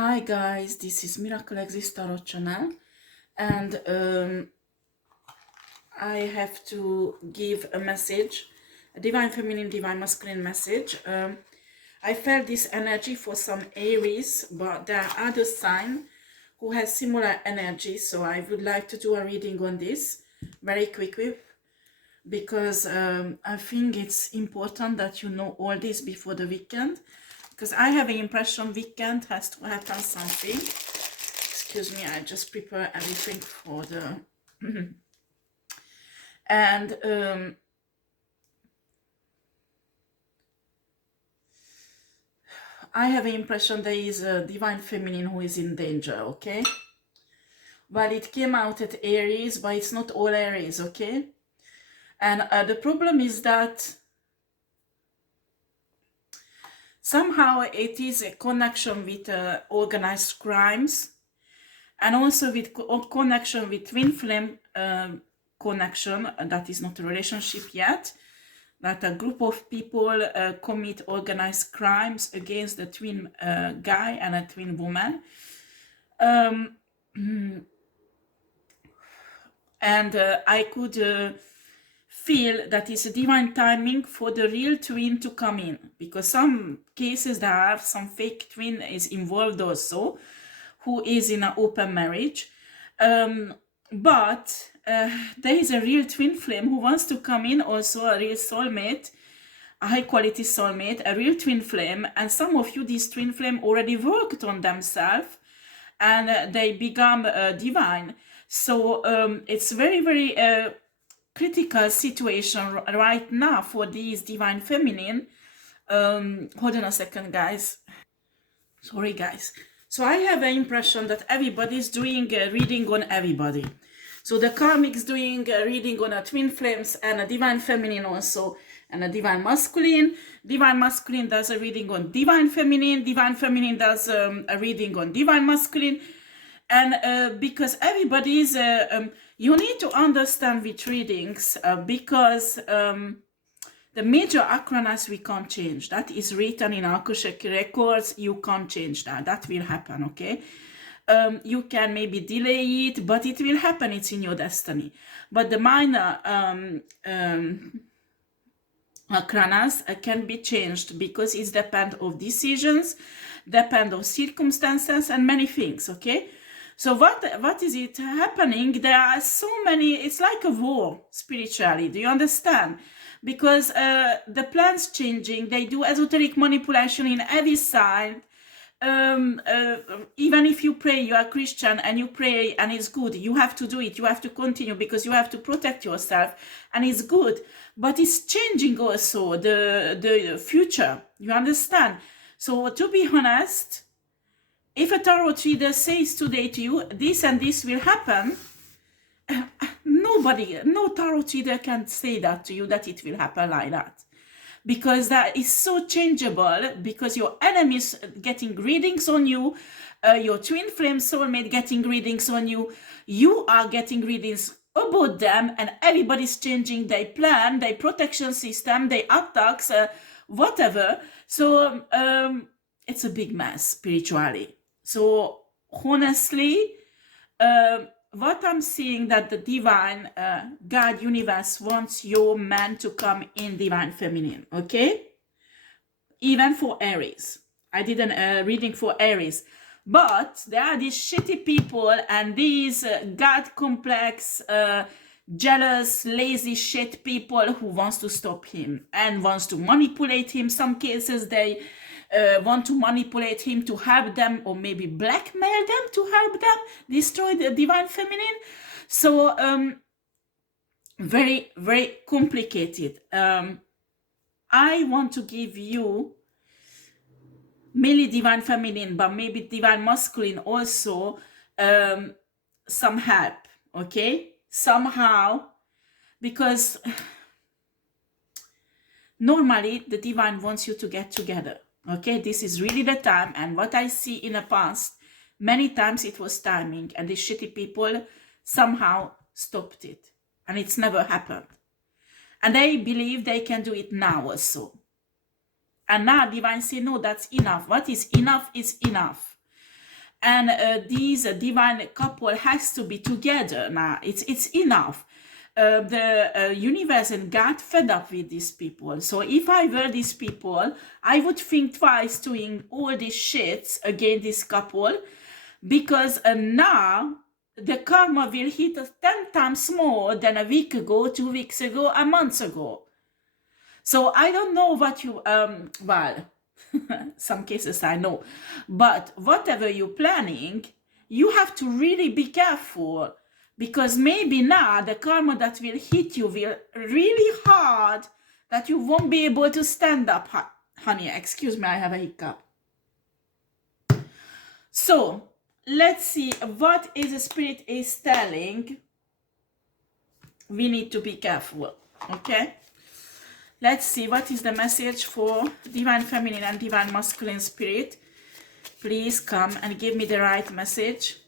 Hi guys, this is miraclexistetarot channel, and I have to give a message, a divine feminine, divine masculine message. I felt this energy for some Aries, but there are other signs who has similar energy, so I would like to do a reading on this very quickly, because I think it's important that you know all this before the weekend, because I have an impression weekend has to happen something. Excuse me, I just prepare everything for the and I have an impression there is a divine feminine who is in danger, okay? Well, it came out at Aries, but it's not all Aries, okay? And the problem is that somehow it is a connection with organized crimes, and also with connection with twin flame connection. That is not a relationship yet, that a group of people commit organized crimes against the twin guy and a twin woman. And I could feel that it's a divine timing for the real twin to come in, because some cases there are some fake twin is involved also, who is in an open marriage. But there is a real twin flame who wants to come in, also a real soulmate, a high quality soulmate, a real twin flame. And some of you, this twin flame already worked on themselves and they become divine. So it's very, very critical situation right now for these divine feminine. Hold on a second, guys. Sorry, guys. So I have an impression that everybody's doing a reading on everybody. So the karmic's doing a reading on a twin flames and a divine feminine also, and a divine masculine. Divine masculine does a reading on divine feminine does a reading on divine masculine. And because everybody is, you need to understand with readings, because the major acronas we can't change. That is written in Akashic records. You can't change that. That will happen, okay? You can maybe delay it, but it will happen. It's in your destiny. But the minor acronas can be changed, because it depends of decisions, depend of circumstances, and many things, okay? So what is it happening? There are so many, it's like a war spiritually, do you understand? Because the plans changing, they do esoteric manipulation in every side. Even if you pray, you are Christian and you pray and it's good, you have to do it, you have to continue, because you have to protect yourself, and it's good, but it's changing also the future, you understand? So to be honest, if a tarot reader says today to you, this and this will happen, no tarot reader can say that to you, that it will happen like that. Because that is so changeable, because your enemies getting readings on you, your twin flame soulmate getting readings on you, you are getting readings about them, and everybody's changing their plan, their protection system, their attacks, whatever. So it's a big mess spiritually. So honestly, what I'm seeing, that the divine God universe wants your man to come in divine feminine, okay? Even for Aries. I did a reading for Aries. But there are these shitty people and these God complex, jealous, lazy shit people who wants to stop him and wants to manipulate him. Some cases they want to manipulate him to help them, or maybe blackmail them to help them destroy the divine feminine. So very, very complicated. I want to give you mainly divine feminine, but maybe divine masculine also, some help, okay? Somehow, because normally the divine wants you to get together. Okay, this is really the time. And what I see in the past, many times it was timing, and the shitty people somehow stopped it, and it's never happened. And they believe they can do it now also. And now divine say, no, that's enough. What is enough is enough. and these divine couple has to be together now. It's enough. The universe and God fed up with these people. So if I were these people, I would think twice doing all these shits against this couple, because now the karma will hit us 10 times more than a week ago, 2 weeks ago, a month ago. So I don't know what you, well, some cases I know, but whatever you're planning, you have to really be careful, because maybe now the karma that will hit you will really hard that you won't be able to stand up. Honey, excuse me, I have a hiccup. So let's see what is the spirit is telling. We need to be careful, okay? Let's see what is the message for divine feminine and divine masculine spirit. Please come and give me the right message.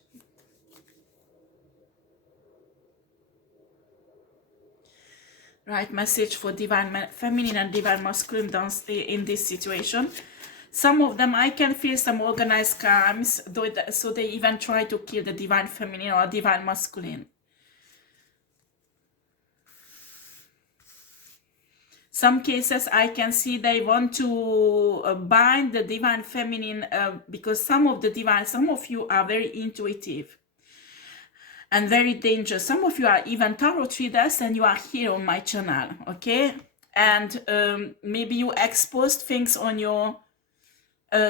Right message for divine feminine and divine masculine in this situation. Some of them, I can feel some organized crimes, so they even try to kill the divine feminine or divine masculine. Some cases I can see they want to bind the divine feminine, because some of you are very intuitive and very dangerous. Some of you are even tarot readers and you are here on my channel, okay? And maybe you exposed things on your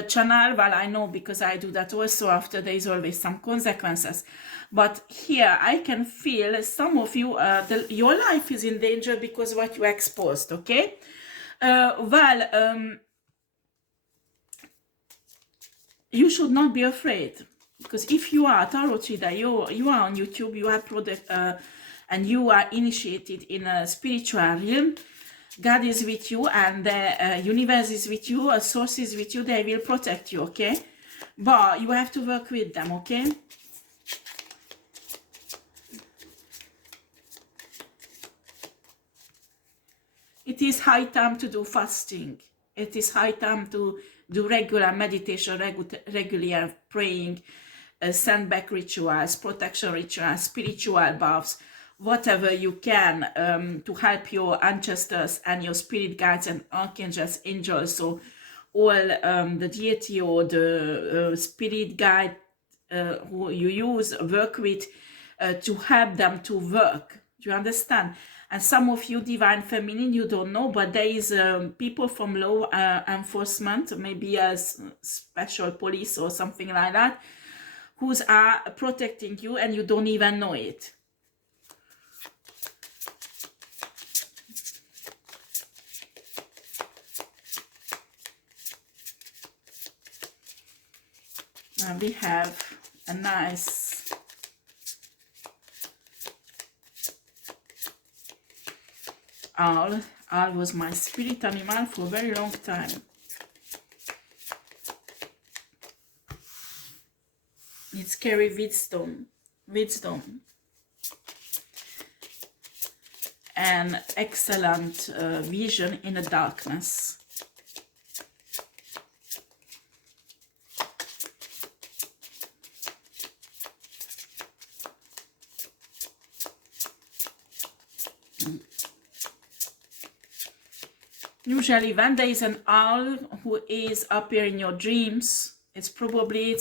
channel. Well, I know, because I do that also. After there is always some consequences. But here I can feel some of you, your life is in danger because what you exposed, okay? You should not be afraid, because if you are a tarot reader, you are on YouTube, you are and you are initiated in a spiritual realm, God is with you, and the universe is with you, a source is with you, they will protect you, okay? But you have to work with them, okay? It is high time to do fasting. It is high time to do regular meditation, regular praying, send back rituals, protection rituals, spiritual baths, whatever you can to help your ancestors and your spirit guides and archangels, angels, so all the deity or the spirit guide who you use, work with, to help them to work. Do you understand? And some of you divine feminine, you don't know, but there is people from law enforcement, maybe a special police or something like that, who are protecting you and you don't even know it. And we have a nice owl. Owl was my spirit animal for a very long time. It's carry wisdom, and excellent vision in the darkness. Usually when there is an owl who is appearing in your dreams, it's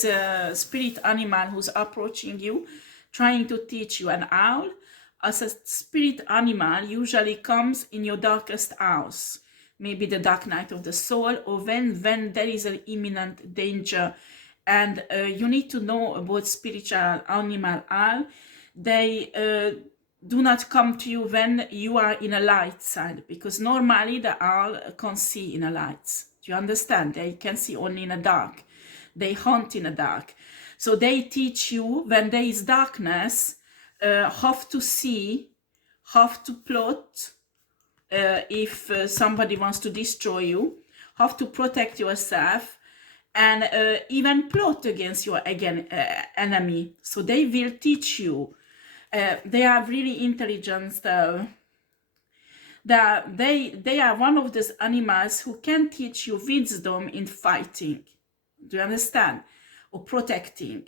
a spirit animal who's approaching you, trying to teach you. An owl as a spirit animal usually comes in your darkest hours, maybe the dark night of the soul, or when there is an imminent danger. And you need to know about spiritual animal owl. They do not come to you when you are in a light side, because normally the owl can't see in a light. Do you understand? They can see only in the dark. They hunt in the dark. So they teach you when there is darkness, how to see, how to plot, if somebody wants to destroy you, how to protect yourself, and even plot against your enemy. So they will teach you. They are really intelligent. They are one of those animals who can teach you wisdom in fighting. Do you understand? or protecting.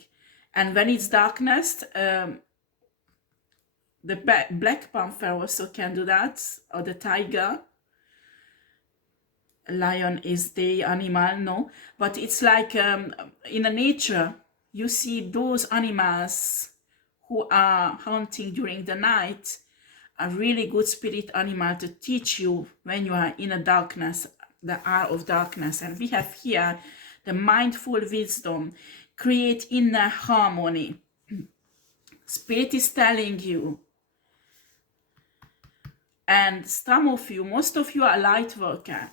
And when it's darkness, the black panther also can do that, or the tiger. Lion is the animal, no, but it's like in the nature, you see those animals who are hunting during the night, a really good spirit animal to teach you when you are in a darkness, the hour of darkness. And we have here the mindful wisdom, create inner harmony. Spirit is telling you, and some of you, most of you are light worker.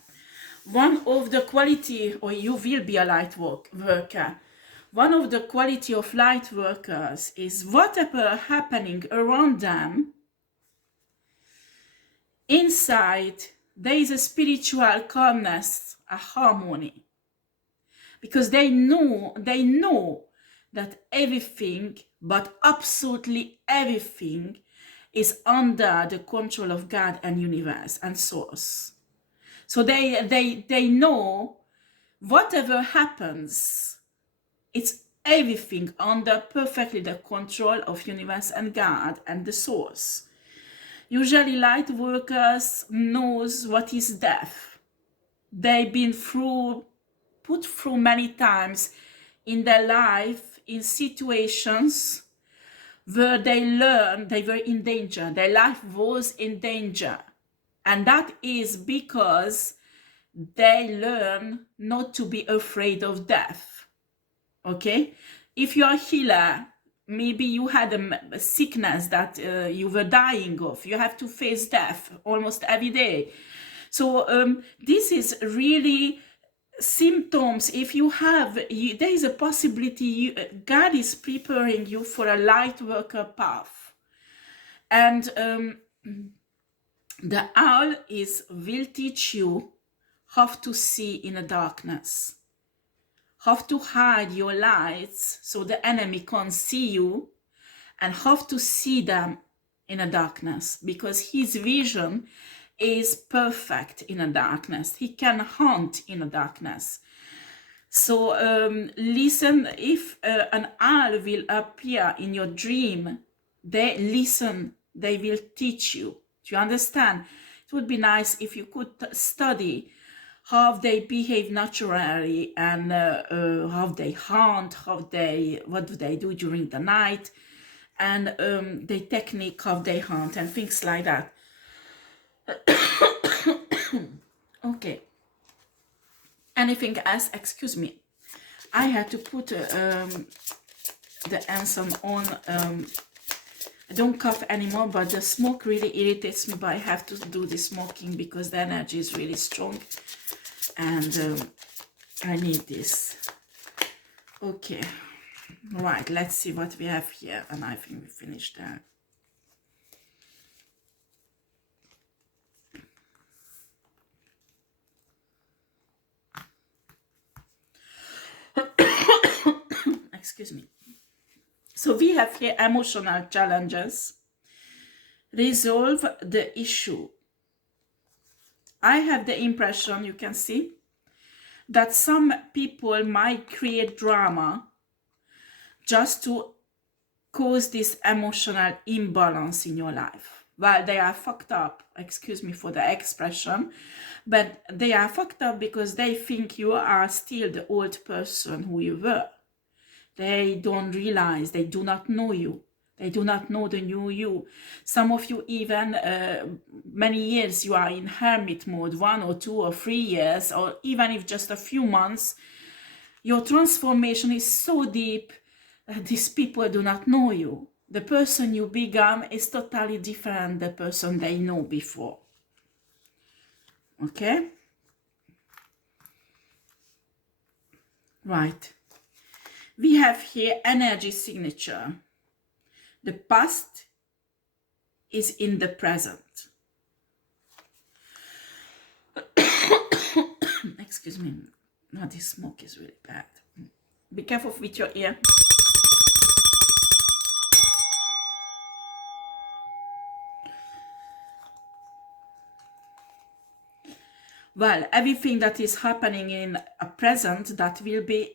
One of the quality, or you will be a light worker, one of the quality of light workers is whatever happening around them, inside there is a spiritual calmness, a harmony. Because they know that everything, but absolutely everything, is under the control of God and universe and source. So they know whatever happens, it's everything under perfectly the control of universe and God and the source. Usually light workers knows what is death. They've been put through many times in their life in situations where they learned they were in danger. Their life was in danger. And that is because they learn not to be afraid of death. Okay? If you are a healer, maybe you had a sickness that you were dying of. You have to face death almost every day. So this is really symptoms. If you have, there is a possibility God is preparing you for a light worker path. And the owl will teach you how to see in the darkness, how to hide your lights so the enemy can't see you, and how to see them in the darkness, because his vision is perfect in the darkness. He can hunt in the darkness. So listen, if an owl will appear in your dream, they listen, they will teach you. Do you understand? It would be nice if you could study how they behave naturally, and how they hunt, what do they do during the night, and the technique how they hunt and things like that. Okay. Anything else? Excuse me. I had to put the ensign on. I don't cough anymore, but the smoke really irritates me, but I have to do the smoking because the energy is really strong. And I need this. Okay. Right, let's see what we have here. And I think we finished that. Excuse me. So we have here emotional challenges. Resolve the issue. I have the impression, you can see, that some people might create drama just to cause this emotional imbalance in your life. Well, they are fucked up, excuse me for the expression, but they are fucked up because they think you are still the old person who you were. They don't realize, they do not know you. They do not know the new you. Some of you even, many years you are in hermit mode, 1 or 2 or 3 years, or even if just a few months, your transformation is so deep that these people do not know you. The person you become is totally different than the person they know before. Okay? Right. We have here energy signature. The past is in the present. Excuse me. No, this smoke is really bad. Be careful with your ear. Well, everything that is happening in a present, that will be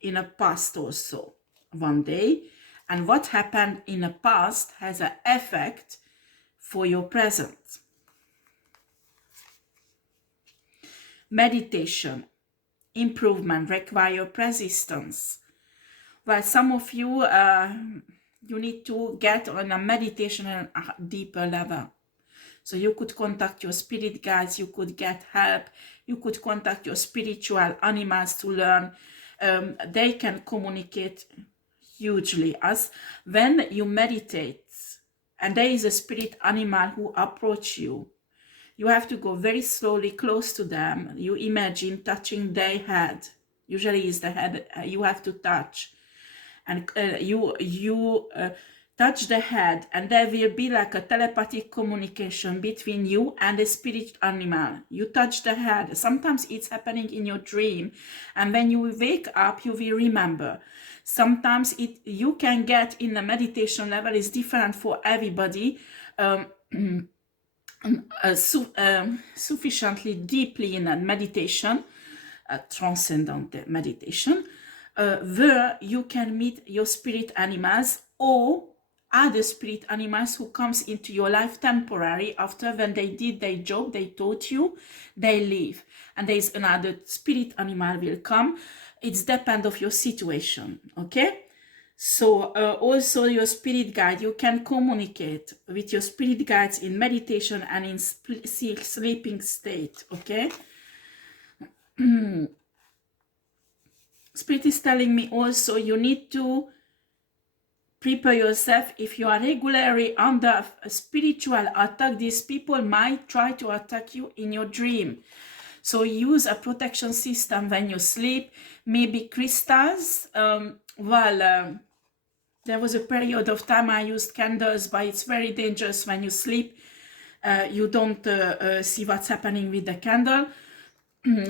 in the past also one day, and what happened in the past has an effect for your present. Meditation, improvement require persistence. Well, some of you, you need to get on a meditation on a deeper level. So you could contact your spirit guides, you could get help, you could contact your spiritual animals to learn. They can communicate hugely. As when you meditate and there is a spirit animal who approach you, you have to go very slowly close to them. You imagine touching their head. Usually is the head you have to touch. And you touch the head, and there will be like a telepathic communication between you and the spirit animal. You touch the head. Sometimes it's happening in your dream, and when you wake up, you will remember. Sometimes you can get in the meditation level is different for everybody. Sufficiently deeply in a meditation, transcendent meditation, where you can meet your spirit animals or other spirit animals who comes into your life temporary. After when they did their job, they taught you, they leave, and there is another spirit animal will come. It's depend of your situation, okay? So also your spirit guide, you can communicate with your spirit guides in meditation and in sleeping state, okay? Spirit is telling me also you need to prepare yourself. If you are regularly under a spiritual attack, these people might try to attack you in your dream. So use a protection system when you sleep, maybe crystals. There was a period of time I used candles, but it's very dangerous when you sleep. You don't see what's happening with the candle.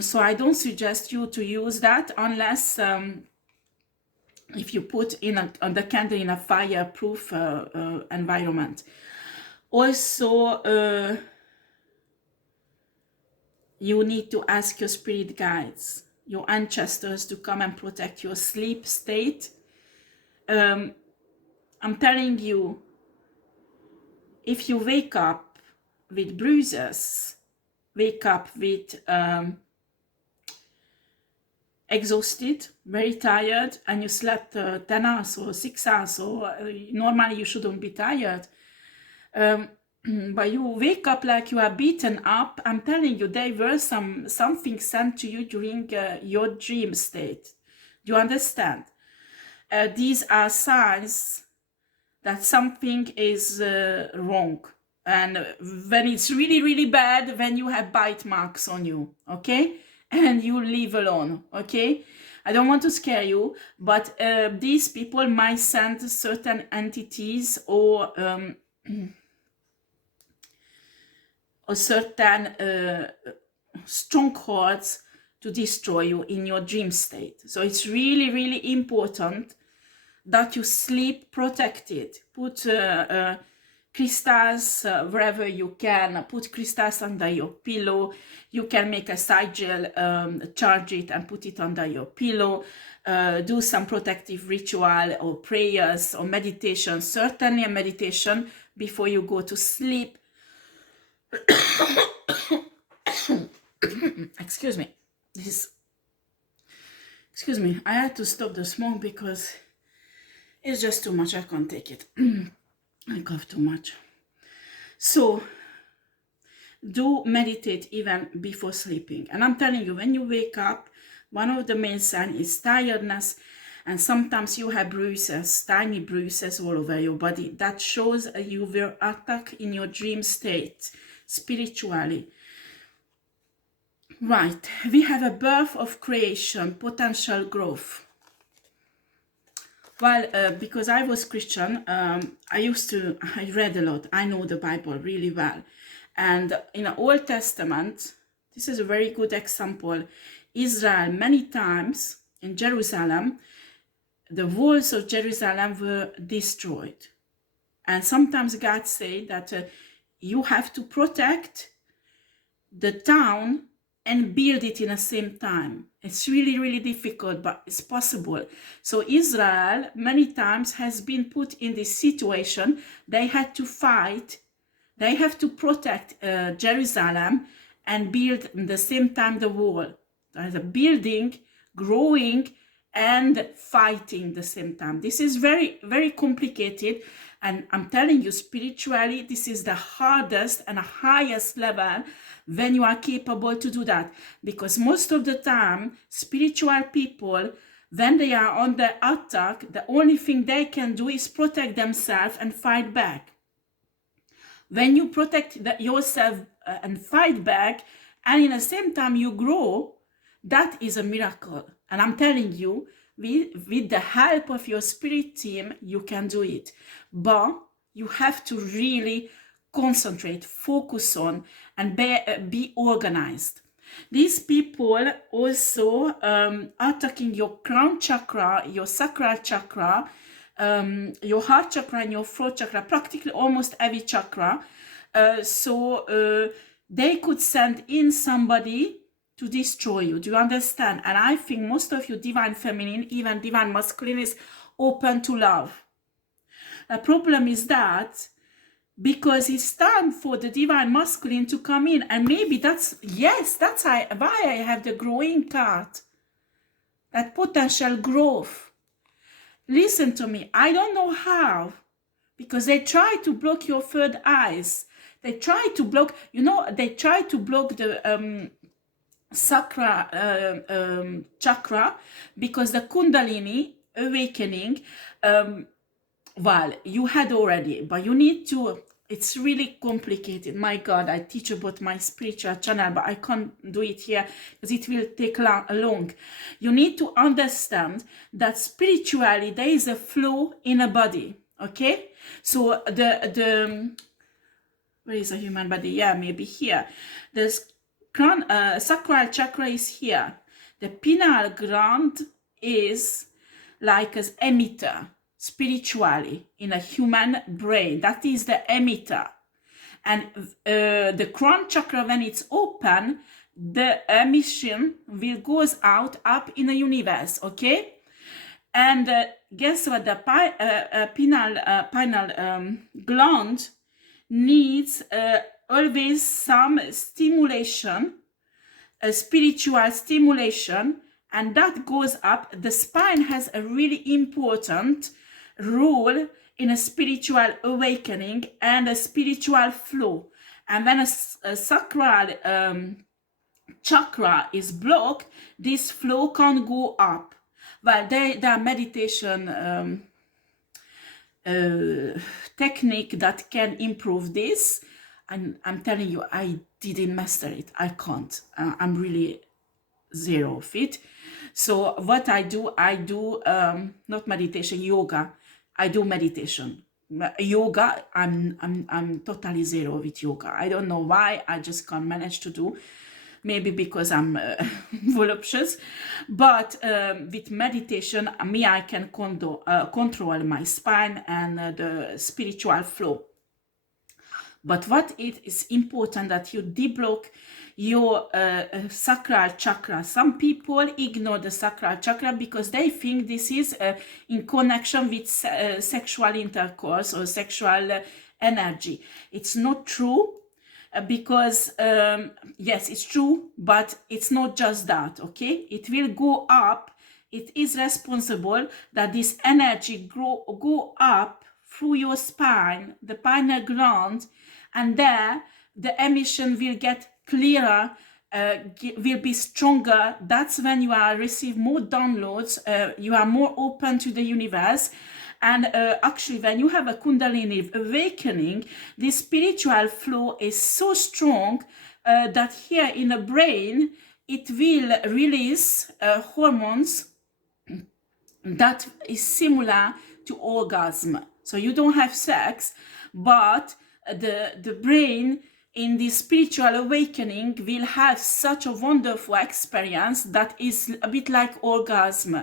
So I don't suggest you to use that unless if you put in the candle in a fireproof environment. Also, you need to ask your spirit guides, your ancestors, to come and protect your sleep state. I'm telling you, if you wake up with bruises, wake up with exhausted, very tired, and you slept 10 hours or 6 hours, or normally you shouldn't be tired, but you wake up like you are beaten up, I'm telling you, there were something sent to you during your dream state. Do you understand? These are signs that something is wrong. And when it's really, really bad, when you have bite marks on you, okay? And you leave alone, okay? I don't want to scare you, but these people might send certain entities or certain strongholds to destroy you in your dream state. So it's really, really important that you sleep protected. Put crystals wherever you can. Put crystals under your pillow. You can make a sigil, charge it and put it under your pillow. Do some protective ritual or prayers or meditation. Certainly a meditation before you go to sleep. Excuse me. Excuse me. I had to stop the smoke because it's just too much. I can't take it. I cough too much. So do meditate even before sleeping. And I'm telling you, when you wake up, one of the main signs is tiredness, and sometimes you have bruises, tiny bruises all over your body. That shows you were attacked in your dream state, spiritually. Right, we have a birth of creation, potential growth. Well, because I was Christian, I read a lot. I know the Bible really well. And in the Old Testament, this is a very good example. Israel, many times in Jerusalem, the walls of Jerusalem were destroyed. And sometimes God said that you have to protect the town and build it in the same time. It's really, really difficult, but it's possible. So Israel many times has been put in this situation. They had to fight. They have to protect Jerusalem and build at the same time the wall. There's a building, growing, and fighting the same time. This is very, very complicated. And I'm telling you, spiritually, this is the hardest and highest level when you are capable to do that. Because most of the time, spiritual people, when they are on the attack, the only thing they can do is protect themselves and fight back. When you protect yourself and fight back, and in the same time you grow, that is a miracle. And I'm telling you, with the help of your spirit team, you can do it. But you have to really concentrate, focus on, and be organized. These people also are attacking your crown chakra, your sacral chakra, your heart chakra and your throat chakra, practically almost every chakra. So they could send in somebody to destroy you. Do you understand? And I think most of you divine feminine, even divine masculine, is open to love. The problem is that because it's time for the divine masculine to come in, and maybe that's why I have the growing card, that potential growth. Listen to me, I don't know how, because they try to block your third eyes. They try to block, they try to block the sacral chakra, because the Kundalini awakening, well, you had already, but you need to, it's really complicated. My God, I teach about my spiritual channel, but I can't do it here because it will take long. You need to understand that spiritually there is a flow in a body, okay? So where is a human body? Yeah, maybe here. The sacral chakra is here. The pineal gland is like an emitter, spiritually, in a human brain. That is the emitter. And the crown chakra, when it's open, the emission will goes out up in the universe, okay? And guess what? The pineal gland needs always some stimulation, a spiritual stimulation, and that goes up. The spine has a really important role in a spiritual awakening and a spiritual flow. And when a sacral chakra is blocked, this flow can't go up. Well, there are meditation technique that can improve this, and I'm telling you, I didn't master it. I can't. I'm really zero of it. So what I do not meditation, yoga. I do meditation. Yoga, I'm totally zero with yoga. I don't know why. I just can't manage to do. Maybe because I'm voluptuous, but with meditation, I can control my spine and the spiritual flow. But what it is important that you deblock your sacral chakra. Some people ignore the sacral chakra because they think this is in connection with sexual intercourse or sexual energy. It's not true. Because yes, it's true, but it's not just that, okay? It will go up. It is responsible that this energy go up through your spine, the pineal gland, and there the emission will get clearer, will be stronger. That's when you are receive more downloads, you are more open to the universe. And actually, when you have a Kundalini awakening, the spiritual flow is so strong that here in the brain, it will release hormones that is similar to orgasm. So you don't have sex, but the brain in the spiritual awakening will have such a wonderful experience that is a bit like orgasm.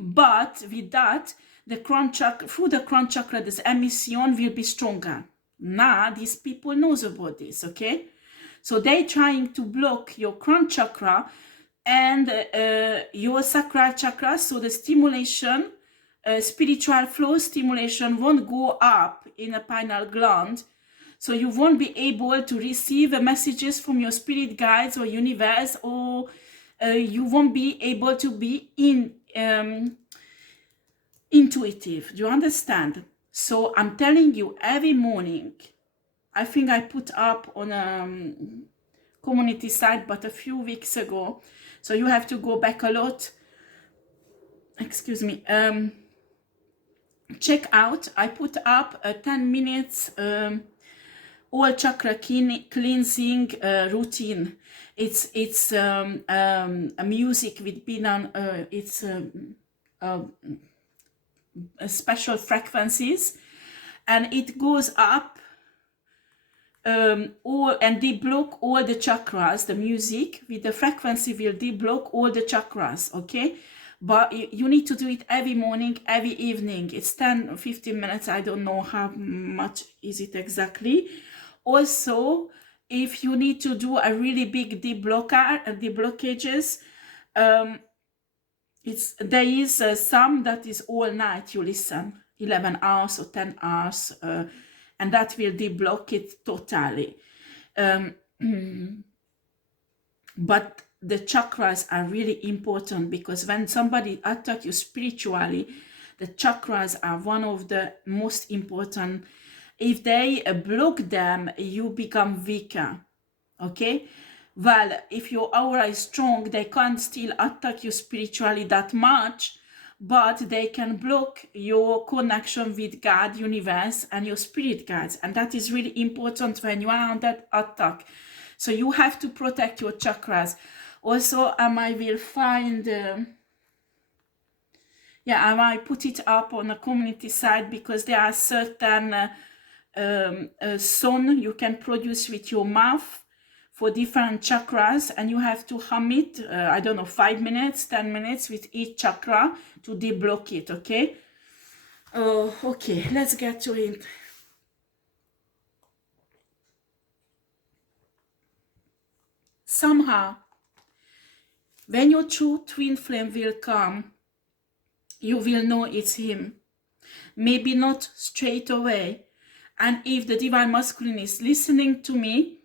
But with that, the crown chakra, through the crown chakra, this emission will be stronger. Now, these people knows about this, okay? So they trying to block your crown chakra and your sacral chakra, so the stimulation, spiritual flow stimulation won't go up in a pineal gland, so you won't be able to receive messages from your spirit guides or universe, or you won't be able to be intuitive. Do you understand? So I'm telling you, every morning, I think I put up on a community site, but a few weeks ago, so you have to go back a lot. Excuse me. Check out, I put up a 10 minutes all chakra cleansing routine. It's a music with it's special frequencies, and it goes up and deblock all the chakras. The music with the frequency will deblock all the chakras, okay? But you need to do it every morning, every evening. It's 10 or 15 minutes. I don't know how much is it exactly. Also, if you need to do a really big deblockages, there is some that is all night. You listen 11 hours or 10 hours, and that will deblock it totally. But the chakras are really important, because when somebody attacks you spiritually, the chakras are one of the most important. If they block them, you become weaker, okay? Well, if your aura is strong, they can't still attack you spiritually that much, but they can block your connection with God, universe, and your spirit guides. And that is really important when you are under attack. So you have to protect your chakras. Also, I will find, I might put it up on a community site, because there are certain song you can produce with your mouth for different chakras, and you have to hum it, I don't know, 5 minutes, 10 minutes with each chakra to deblock it, okay? Okay, let's get to it. Somehow, when your true twin flame will come, you will know it's him. Maybe not straight away. And if the divine masculine is listening to me,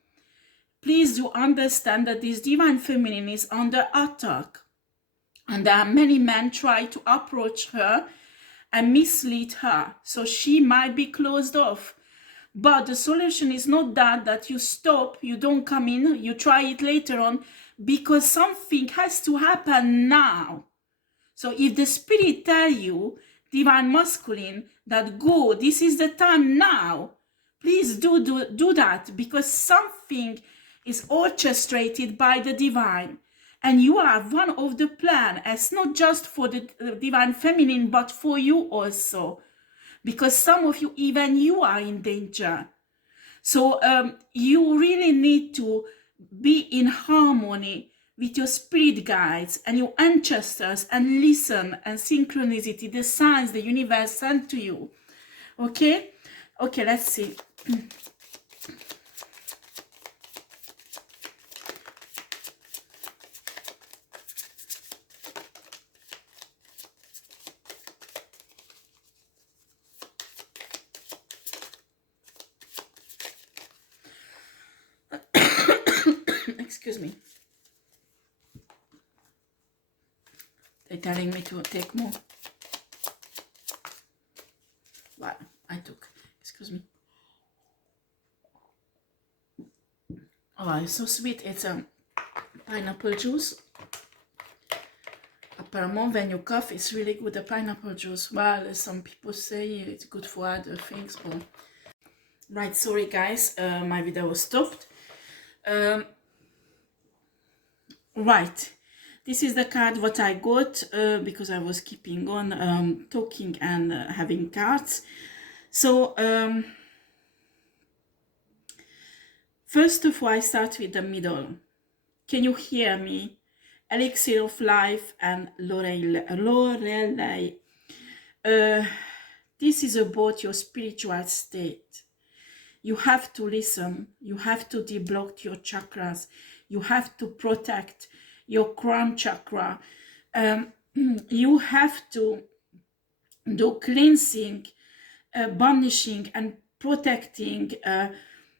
please do understand that this divine feminine is under attack. And there are many men try to approach her and mislead her. So she might be closed off. But the solution is not that you stop, you don't come in, you try it later on, because something has to happen now. So if the spirit tell you, divine masculine, that go, this is the time now, please do that, because something is orchestrated by the divine. And you are one of the plan. It's not just for the divine feminine, but for you also. Because some of you, even you are in danger. So you really need to be in harmony with your spirit guides and your ancestors, and listen and synchronicity, the signs the universe sent to you. Okay? Okay, let's see. Excuse me. They're telling me to take more. Well, I took. Excuse me. Oh, it's so sweet. It's a pineapple juice. Apparently, when you cough, it's really good, the pineapple juice. Well, some people say it's good for other things. But... Right, sorry guys, my video was stopped. Right, this is the card what I got, because I was keeping on talking and having cards. So first of all, I start with the middle. Can you hear me? Elixir of Life and Lorelei. This is about your spiritual state. You have to listen. You have to deblock your chakras. You have to protect your crown chakra. You have to do cleansing, banishing and protecting,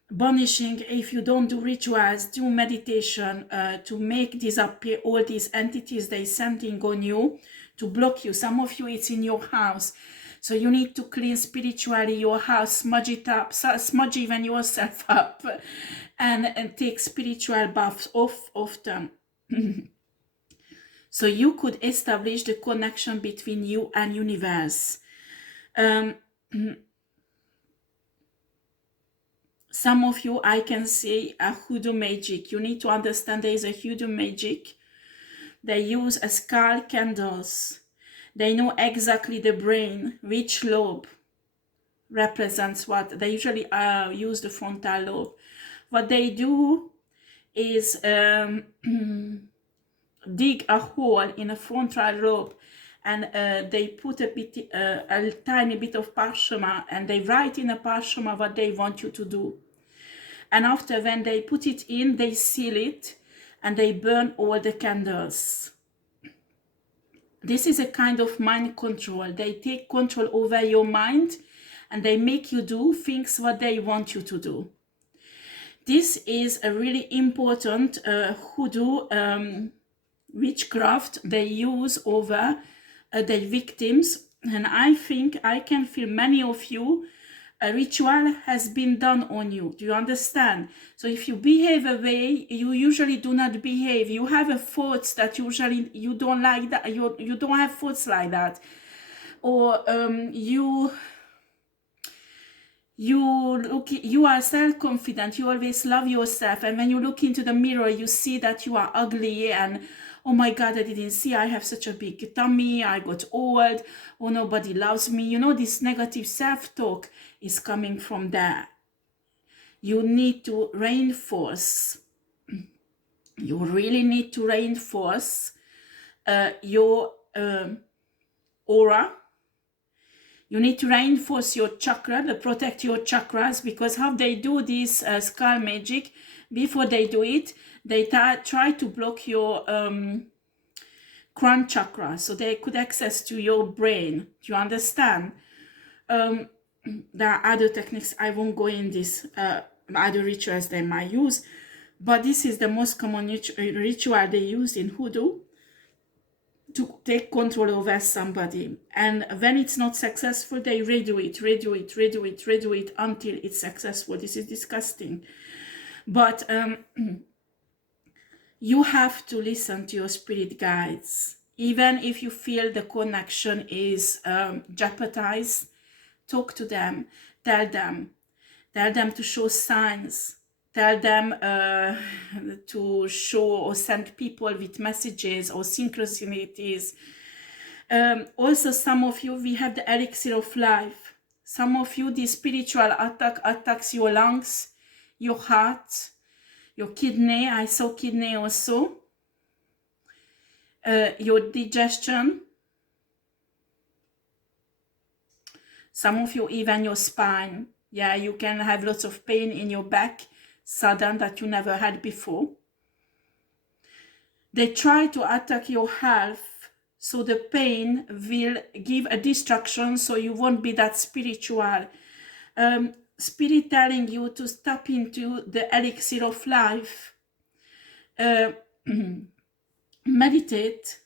banishing. If you don't do rituals, do meditation to make disappear all these entities they sending on you to block you. Some of you, it's in your house, so you need to clean spiritually your house, smudge it up, smudge even yourself up, and take spiritual baths often. So you could establish the connection between you and universe. Some of you, I can see a hoodoo magic. You need to understand there is a hoodoo magic. They use a skull candles. They know exactly the brain, which lobe represents what. They usually use the frontal lobe. What they do is dig a hole in a frontal lobe, and they put a tiny bit of parchment, and they write in a parchment what they want you to do. And after, when they put it in, they seal it, and they burn all the candles. This is a kind of mind control. They take control over your mind, and they make you do things what they want you to do. This is a really important hoodoo witchcraft they use over their victims. And I think I can feel many of you, a ritual has been done on you. Do you understand? So if you behave a way you usually do not behave, you have a thoughts that usually you don't like, that you don't have thoughts like that, or you are self-confident, you always love yourself, and when you look into the mirror you see that you are ugly, and oh my god, I didn't see I have such a big tummy, I got old, oh nobody loves me. You know, this negative self-talk is coming from there. You need to reinforce, you really need to reinforce your aura. You need to reinforce your chakra, to protect your chakras, because how they do this skull magic, before they do it, they try to block your crown chakra, so they could access to your brain. Do you understand? There are other techniques, I won't go in this, other rituals they might use, but this is the most common ritual they use in hoodoo, to take control over somebody. And when it's not successful, they redo it until it's successful. This is disgusting. But you have to listen to your spirit guides. Even if you feel the connection is jeopardized, talk to them, tell them to show signs, tell them to show or send people with messages or synchronicities. Also, some of you, we have the elixir of life. Some of you, the spiritual attack attacks your lungs, your heart, your kidney. I saw kidney also. Your digestion. Some of you, even your spine. Yeah, you can have lots of pain in your back, sudden, that you never had before. They try to attack your health, so the pain will give a distraction, so you won't be that spiritual. Spirit telling you to step into the elixir of life. Meditate.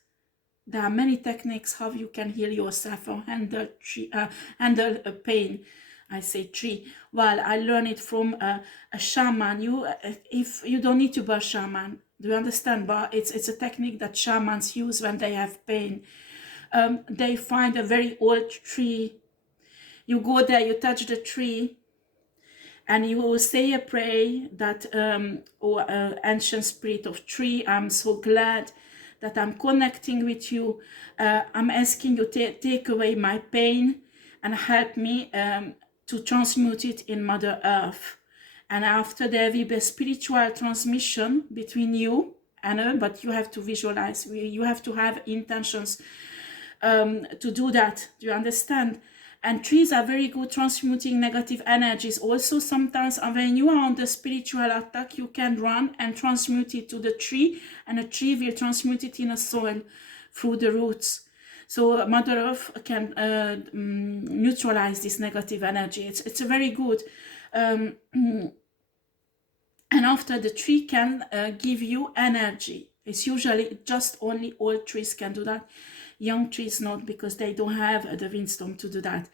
There are many techniques how you can heal yourself or handle pain. I say tree. Well, I learned it from a shaman. If you don't need to be a shaman, do you understand? But it's a technique that shamans use when they have pain. They find a very old tree. You go there, you touch the tree, and you will say a prayer that, ancient spirit of tree, I'm so glad that I'm connecting with you. I'm asking you to take away my pain and help me to transmute it in Mother Earth. And after, there will be a spiritual transmission between you and her, but you have to visualize, you have to have intentions to do that. Do you understand? And trees are very good transmuting negative energies. Also, sometimes when you are on the spiritual attack, you can run and transmute it to the tree, and the tree will transmute it in a soil through the roots. So Mother Earth can neutralize this negative energy. It's a very good. And after, the tree can give you energy. It's usually just only old trees can do that. Young trees not, because they don't have the wisdom to do that.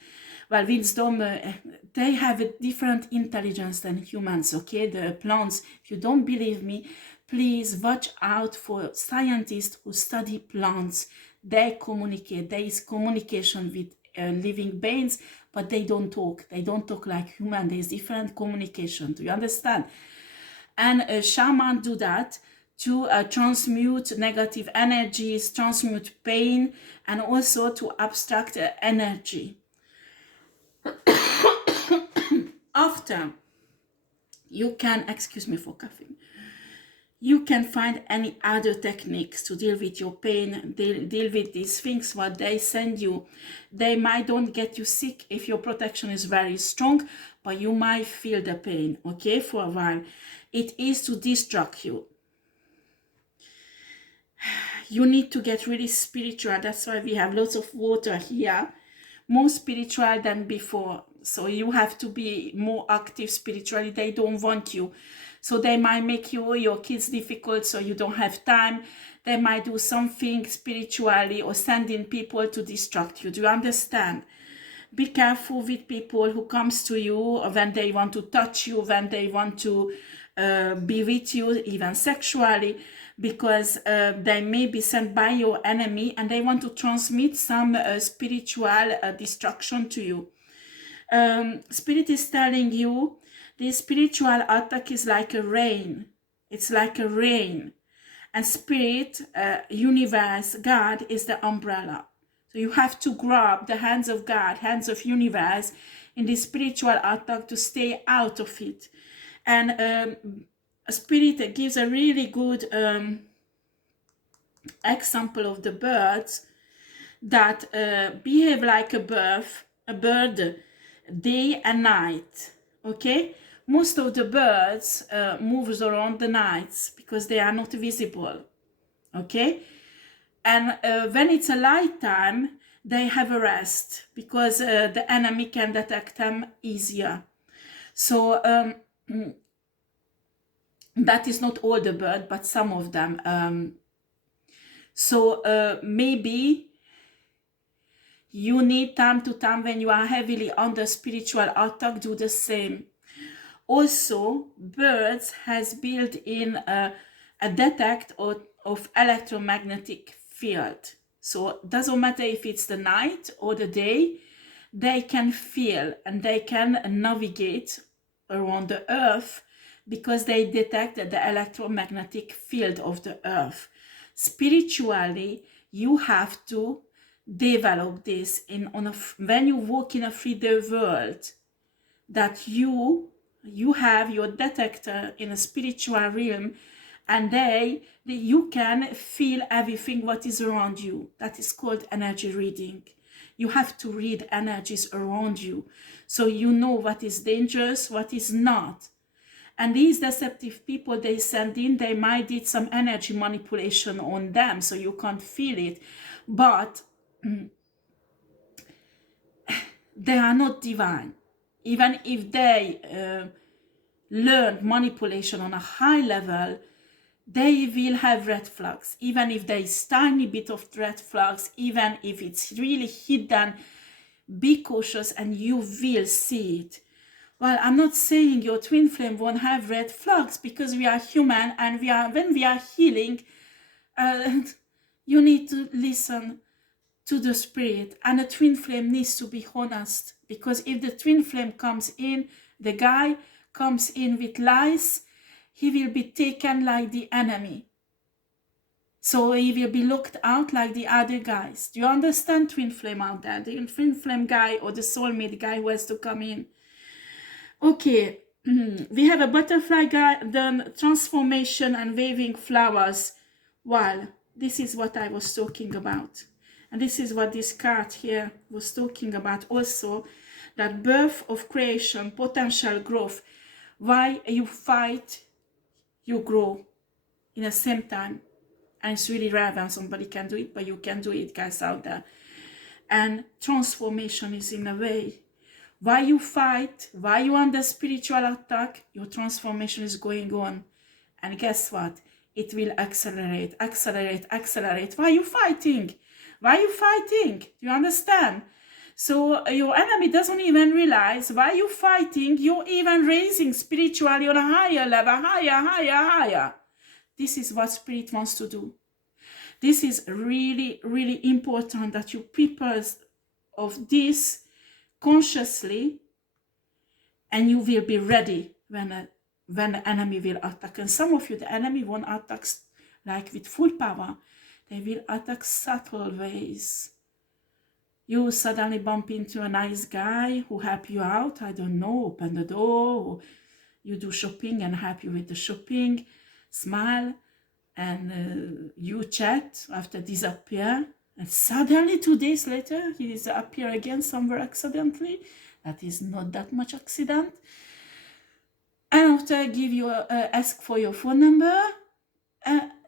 Well, wisdom, they have a different intelligence than humans, okay? The plants, if you don't believe me, please watch out for scientists who study plants. They communicate. There is communication with living beings, but they don't talk. They don't talk like human. There is different communication. Do you understand? And a shaman do that to transmute negative energies, transmute pain, and also to abstract energy. After, you can, excuse me for coughing, you can find any other techniques to deal with your pain, deal with these things, what they send you. They might don't get you sick if your protection is very strong, but you might feel the pain, okay, for a while. It is to distract you. You need to get really spiritual. That's why we have lots of water here, more spiritual than before. So you have to be more active spiritually. They don't want you. So they might make your kids difficult, so you don't have time. They might do something spiritually or send in people to distract you. Do you understand? Be careful with people who comes to you when they want to touch you, when they want to be with you, even sexually, because they may be sent by your enemy and they want to transmit some spiritual destruction to you. Spirit is telling you this spiritual attack is like a rain. It's like a rain. And Spirit, universe, God is the umbrella. So you have to grab the hands of God, hands of universe in this spiritual attack to stay out of it. And Spirit gives a really good example of the birds that behave like a bird day and night, okay? Most of the birds moves around the nights because they are not visible, okay? And when it's a light time, they have a rest because the enemy can detect them easier. So that is not all the birds, but some of them. So maybe you need time to time when you are heavily under spiritual attack, do the same. Also, birds has built in a detect of electromagnetic field. So it doesn't matter if it's the night or the day, they can feel and they can navigate around the earth because they detect the electromagnetic field of the earth. Spiritually, you have to develop this when you walk in a 3D world, that you have your detector in a spiritual realm, and you can feel everything what is around you. That is called energy reading. You have to read energies around you so you know what is dangerous, what is not. And these deceptive people they send in, they might did some energy manipulation on them so you can't feel it, but they are not divine. Even if they learn manipulation on a high level, they will have red flags. Even if there is tiny bit of red flags, even if it's really hidden, be cautious and you will see it. Well, I'm not saying your twin flame won't have red flags, because we are human, and when we are healing, you need to listen to the spirit, and the twin flame needs to be honest, because if the twin flame comes in, the guy comes in with lies, he will be taken like the enemy. So he will be looked out like the other guys. Do you understand, twin flame out there? The twin flame guy or the soulmate guy who has to come in. Okay, we have a butterfly garden, transformation and waving flowers. Well, this is what I was talking about. And this is what this card here was talking about also, that birth of creation, potential growth. Why you fight, you grow in the same time. And it's really rare when somebody can do it, but you can do it, guys out there. And transformation is in a way. Why you fight, why you under spiritual attack, your transformation is going on. And guess what? It will accelerate, accelerate, accelerate. Why are you fighting? Why are you fighting? Do you understand? So your enemy doesn't even realize why you're fighting. You're even raising spiritually on a higher level, higher, higher, higher. This is what Spirit wants to do. This is really, really important that you people of this consciously, and you will be ready when the enemy will attack. And some of you, the enemy won't attack like with full power. They will attack subtle ways. You suddenly bump into a nice guy who help you out, I don't know, open the door, or you do shopping and help you with the shopping, smile, and you chat after disappear, and suddenly 2 days later he disappear again somewhere accidentally. That is not that much accident. And after give you ask for your phone number,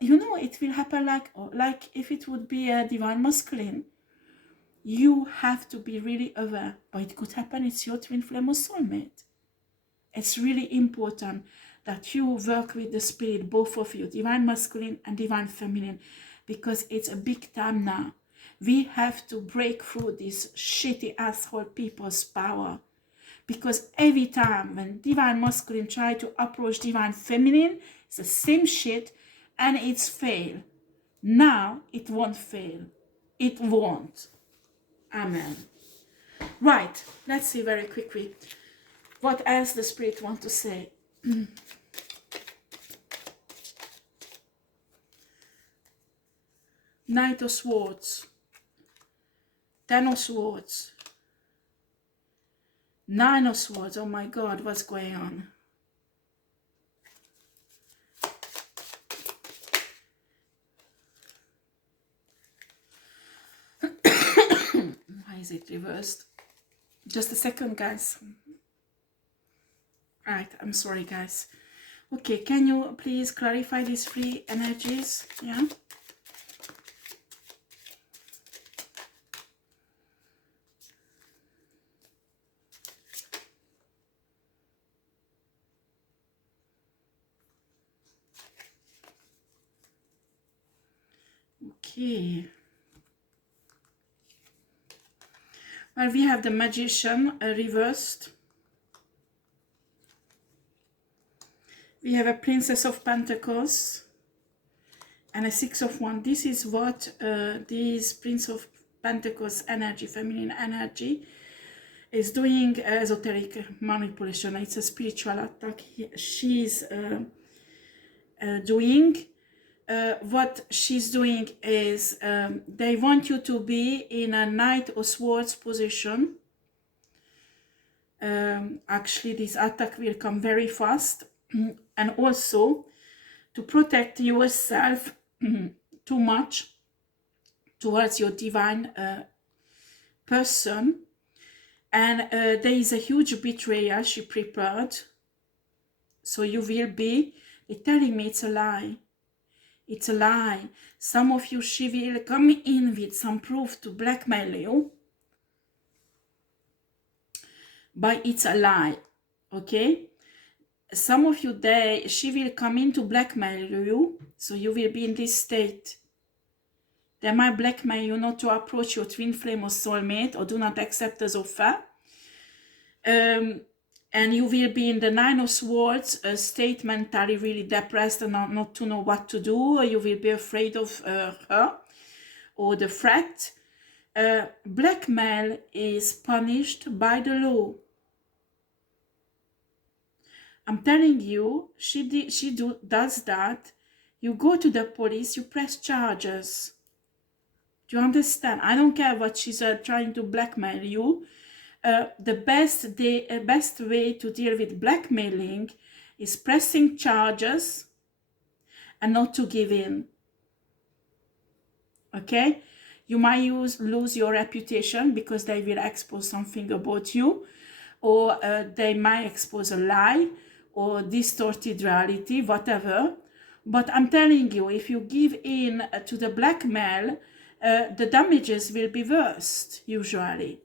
you know, it will happen like if it would be a divine masculine. You have to be really aware, but it could happen it's your twin flame or soulmate. It's really important that you work with the spirit, both of you, divine masculine and divine feminine, because it's a big time now. We have to break through this shitty asshole people's power. Because every time when divine masculine try to approach divine feminine, it's the same shit and it's fail. Now it won't fail. It won't. Amen. Right, let's see very quickly what else the spirit wants to say. Knight of Swords, Ten of Swords, Nine of Swords. Oh my God, what's going on? Why is it reversed? Just a second, guys. Right, I'm sorry, guys. Okay, can you please clarify these three energies? Yeah. Okay. Well, we have the Magician reversed. We have a Princess of Pentacles and a Six of Wands. This is what this Prince of Pentacles energy, feminine energy, is doing. Esoteric manipulation. It's a spiritual attack. She's doing. What she's doing is they want you to be in a Knight of Swords position. Actually, this attack will come very fast. And also to protect yourself too much towards your divine person. And there is a huge betrayal she prepared. So you will be, they're telling me it's a lie. It's a lie. Some of you, she will come in with some proof to blackmail you. But it's a lie. Okay? Some of you, she will come in to blackmail you. So you will be in this state. They might blackmail you not to approach your twin flame or soulmate, or do not accept as offer. And you will be in the Nine of Swords state, mentally really depressed and not to know what to do. Or you will be afraid of her or the threat. Blackmail is punished by the law. I'm telling you, she does that. You go to the police, you press charges. Do you understand? I don't care what she's trying to blackmail you. The best way to deal with blackmailing is pressing charges and not to give in. Okay? You might lose your reputation because they will expose something about you, or they might expose a lie or distorted reality, whatever. But I'm telling you, if you give in to the blackmail, the damages will be worst, usually.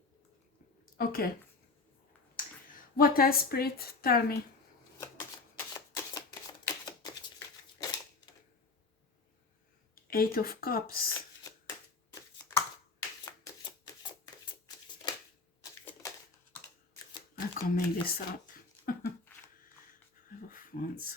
Okay. What else, Spirit? Tell me. Eight of Cups. I can't make this up. Five of Wands.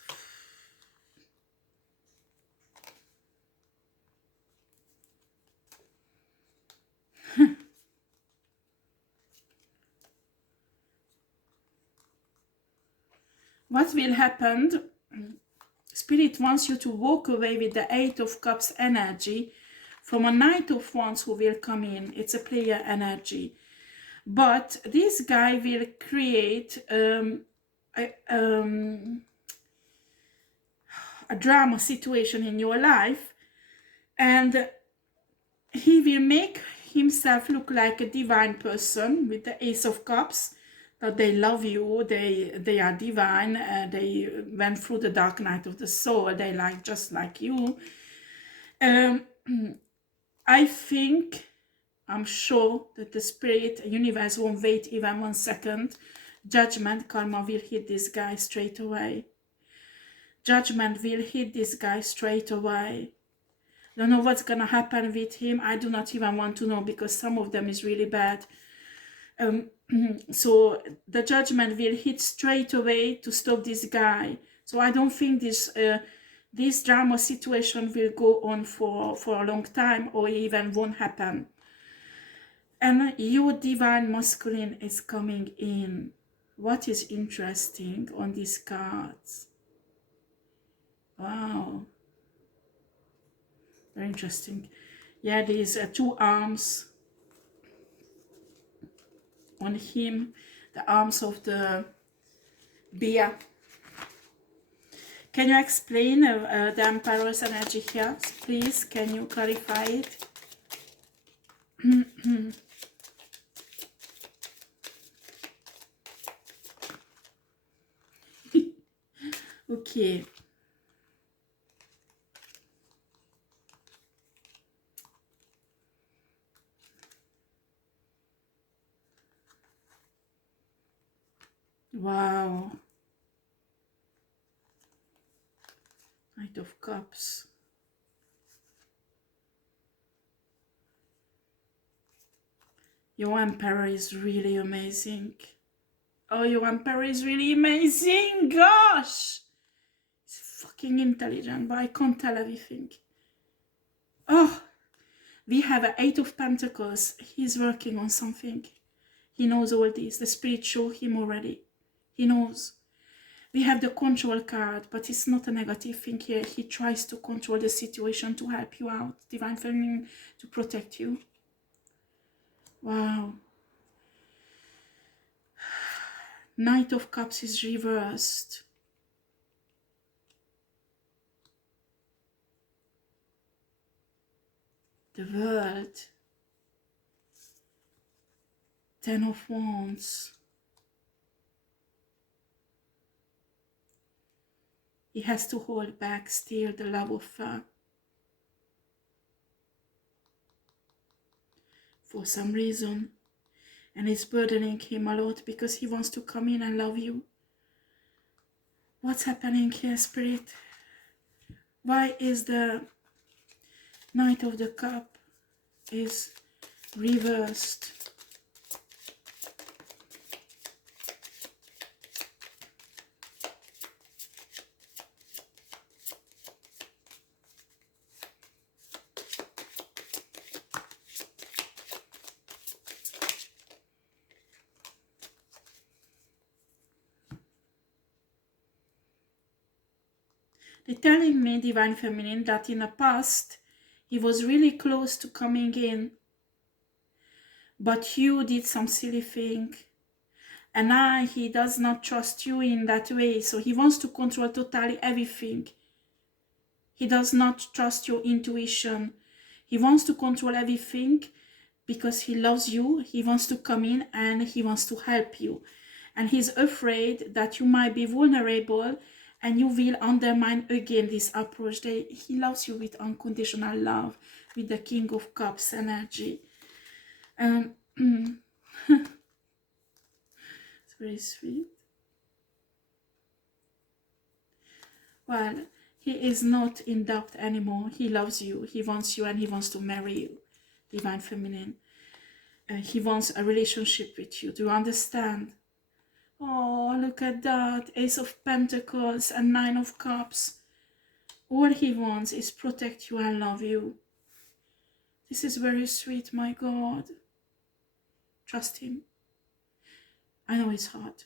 What will happen? Spirit wants you to walk away with the Eight of Cups energy from a Knight of Wands who will come in. It's a player energy. But this guy will create a drama situation in your life, and he will make himself look like a divine person with the Ace of Cups, that they love you, they are divine, they went through the dark night of the soul, they like just like you. I think, I'm sure that the spirit, universe won't wait even 1 second. Judgment, karma will hit this guy straight away. Judgment will hit this guy straight away. Don't know what's gonna happen with him. I do not even want to know, because some of them is really bad. So the judgment will hit straight away to stop this guy. So I don't think this drama situation will go on for a long time, or even won't happen. And your divine masculine is coming in. What is interesting on these cards? Wow. Very interesting. Yeah, there's 2 arms on him. The arms of the bear. Can you explain the Emperor's energy here, please? Can you clarify it? Okay. Wow. Knight of Cups. Your Emperor is really amazing. Oh, your Emperor is really amazing. Gosh. He's fucking intelligent, but I can't tell everything. Oh, we have an 8 of Pentacles. He's working on something. He knows all this. The spirit showed him already. He knows. We have the control card, but it's not a negative thing here. He tries to control the situation to help you out. Divine Feminine, to protect you. Wow. Knight of Cups is reversed. The World. 10 of Wands. He has to hold back still the love of her. For some reason. And it's burdening him a lot because he wants to come in and love you. What's happening here, Spirit? Why is the Knight of the Cup is reversed? They're telling me, Divine Feminine, that in the past, he was really close to coming in. But you did some silly thing. And now he does not trust you in that way. So he wants to control totally everything. He does not trust your intuition. He wants to control everything because he loves you. He wants to come in and he wants to help you. And he's afraid that you might be vulnerable and you will undermine again this approach. He loves you with unconditional love, with the King of Cups energy. It's very sweet. Well, he is not in doubt anymore. He loves you. He wants you and he wants to marry you. Divine Feminine. He wants a relationship with you. Do you understand? Oh, look at that. Ace of Pentacles and Nine of Cups. All he wants is protect you and love you. This is very sweet, my God. Trust him. I know it's hard.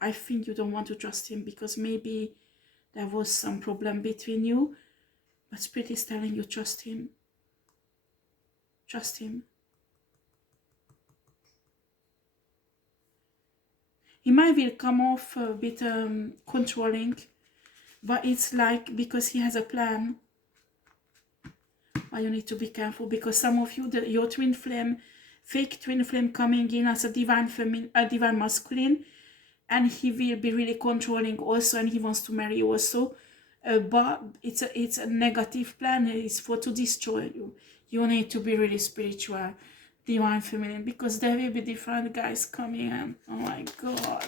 I think you don't want to trust him because maybe there was some problem between you. But Spirit is telling you, trust him. Trust him. He might will come off a bit controlling, but it's like because he has a plan. But you need to be careful because some of you, your twin flame, fake twin flame coming in as a divine feminine, a divine masculine, and he will be really controlling also, and he wants to marry you also. But it's a negative plan. It's for to destroy you. You need to be really spiritual, divine feminine, because there will be different guys coming in. Oh my God.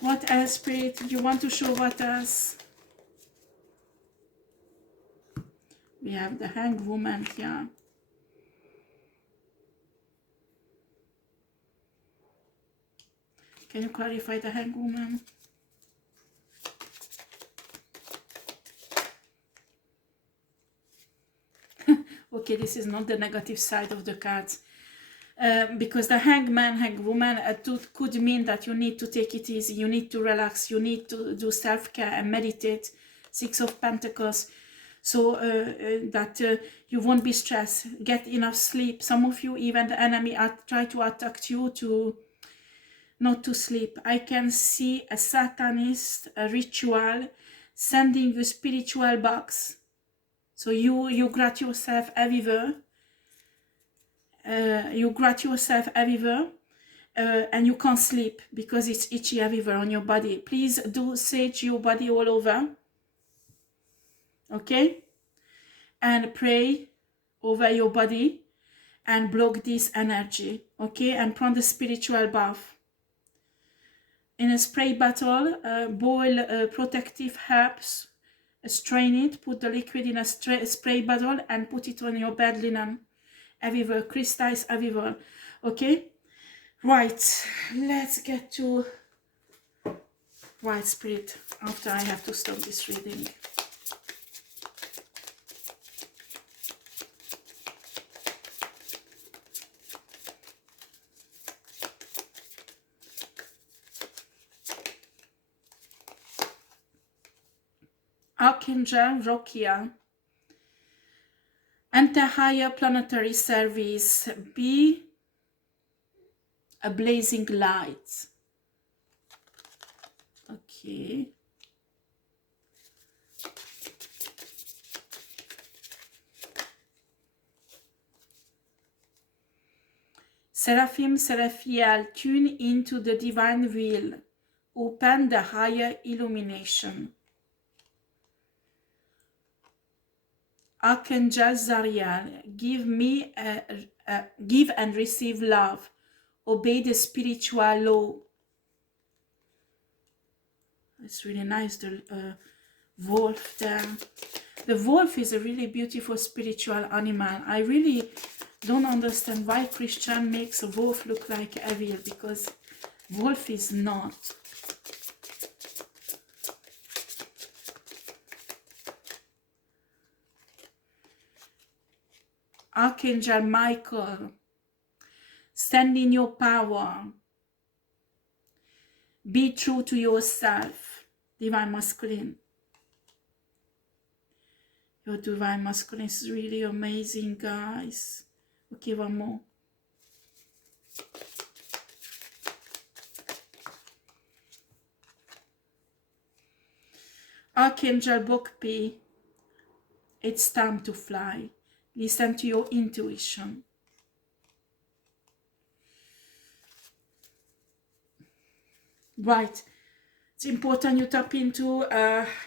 What else, Spirit? You want to show what else? We have the Hanged Woman here. Can you clarify the Hanged Woman? Okay, this is not the negative side of the cards. Because the Hangman, Hanged Woman could mean that you need to take it easy, you need to relax, you need to do self-care and meditate. Six of Pentacles. So that you won't be stressed. Get enough sleep. Some of you, even the enemy try to attack you to not to sleep. I can see a Satanist, a ritual, sending you spiritual box. So you grant yourself everywhere. You grant yourself everywhere. And you can't sleep because it's itchy everywhere on your body. Please do sage your body all over. Okay? And pray over your body and block this energy. Okay? And prend the spiritual bath. In a spray bottle, boil protective herbs, strain it, put the liquid in a spray bottle and put it on your bed linen. Everywhere, crystals everywhere. Okay? Right, let's get to White Spirit after I have to stop this reading. Archangel Rokia. Enter higher planetary service. Be a blazing light. Okay. Seraphim, Seraphiel, tune into the divine will. Open the higher illumination. Archangel Zariel, give and receive love. Obey the spiritual law. It's really nice, the wolf there. The wolf is a really beautiful spiritual animal. I really don't understand why Christian makes a wolf look like evil, because wolf is not. Archangel Michael, stand in your power. Be true to yourself. Divine Masculine. Your Divine Masculine is really amazing, guys. Okay, one more. Archangel Bokpi, It's time to fly. Listen to your intuition. Right. It's important you tap into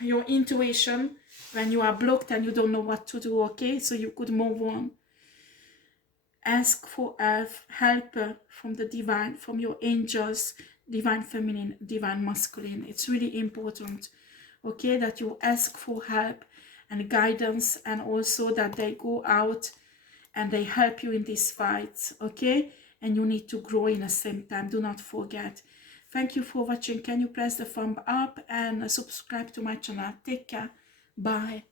your intuition when you are blocked and you don't know what to do, okay? So you could move on. Ask for help from the divine, from your angels, divine feminine, divine masculine. It's really important, okay, that you ask for help and guidance, and also that they go out and they help you in this fight, okay? And you need to grow in the same time. Do not forget. Thank you for watching. Can you press the thumb up and subscribe to my channel? Take care. Bye.